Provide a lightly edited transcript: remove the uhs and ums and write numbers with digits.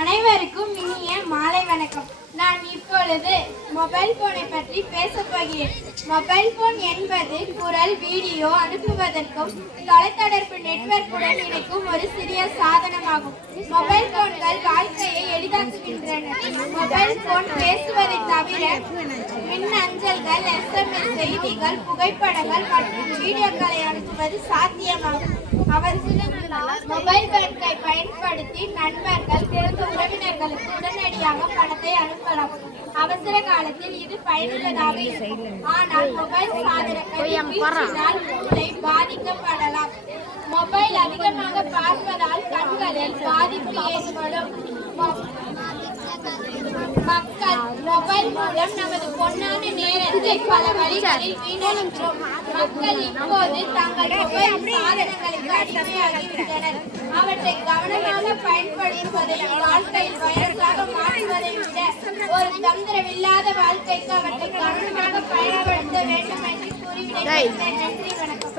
அனைவருக்கும் இனிய மாலை வணக்கம். நான் இப்பொழுது மொபைல் போனை பற்றி பேசப் போகிறேன். மொபைல் போன் என்பது குரல், வீடியோ அனுப்புவதற்கும் தொலைத்தொடர்பு நெட்வொர்க்குடன் இணைக்கும் ஒரு சிறிய சாதனமாகும். மொபைல் போன்கள் வாழ்க்கையை எளிதாக்குகின்றன. மொபைல் போன் பேசுவதை தவிர மின் அஞ்சல்கள், SMS செய்திகள், புகைப்படங்கள் மற்றும் வீடியோக்களை அனுப்புவது சாத்தியமாகும். மொபைல் பேங்கை பயன்படுத்தி நண்பர்கள், தெரிந்த உறவினர்களுக்கு உடனடியாக பணத்தை அனுப்பலாம். அவசர காலத்தில் இது பயனுள்ளதாக இருக்கும். ஆனால் மொபைல் சாதனங்கள் வீழ்ச்சியால் மூளை பாதிக்கப்படலாம். மொபைல் அதிகமாக பார்ப்பதால் கண்களில் பாதிப்பு ஏற்படும். மக்கள் மொபைல் மூலம் நமது பொன்னான நேரத்தை பல வழிகளில் வீணடிக்கிறோம். மக்கள் இப்போது தங்கள் மொபைல் சாதனங்களுக்கு அடிமையாகிவிட்டனர். அவற்றை கவனமாக பயன்படுத்துவதை வாழ்க்கையில் வயசாக மாற்றுவதை விட ஒரு தந்திரமில்லாத வாழ்க்கைக்கு அவற்றை கவனமாக பயன்படுத்த வேண்டும் என்று கூறிவிடுகிறேன். நன்றி, வணக்கம்.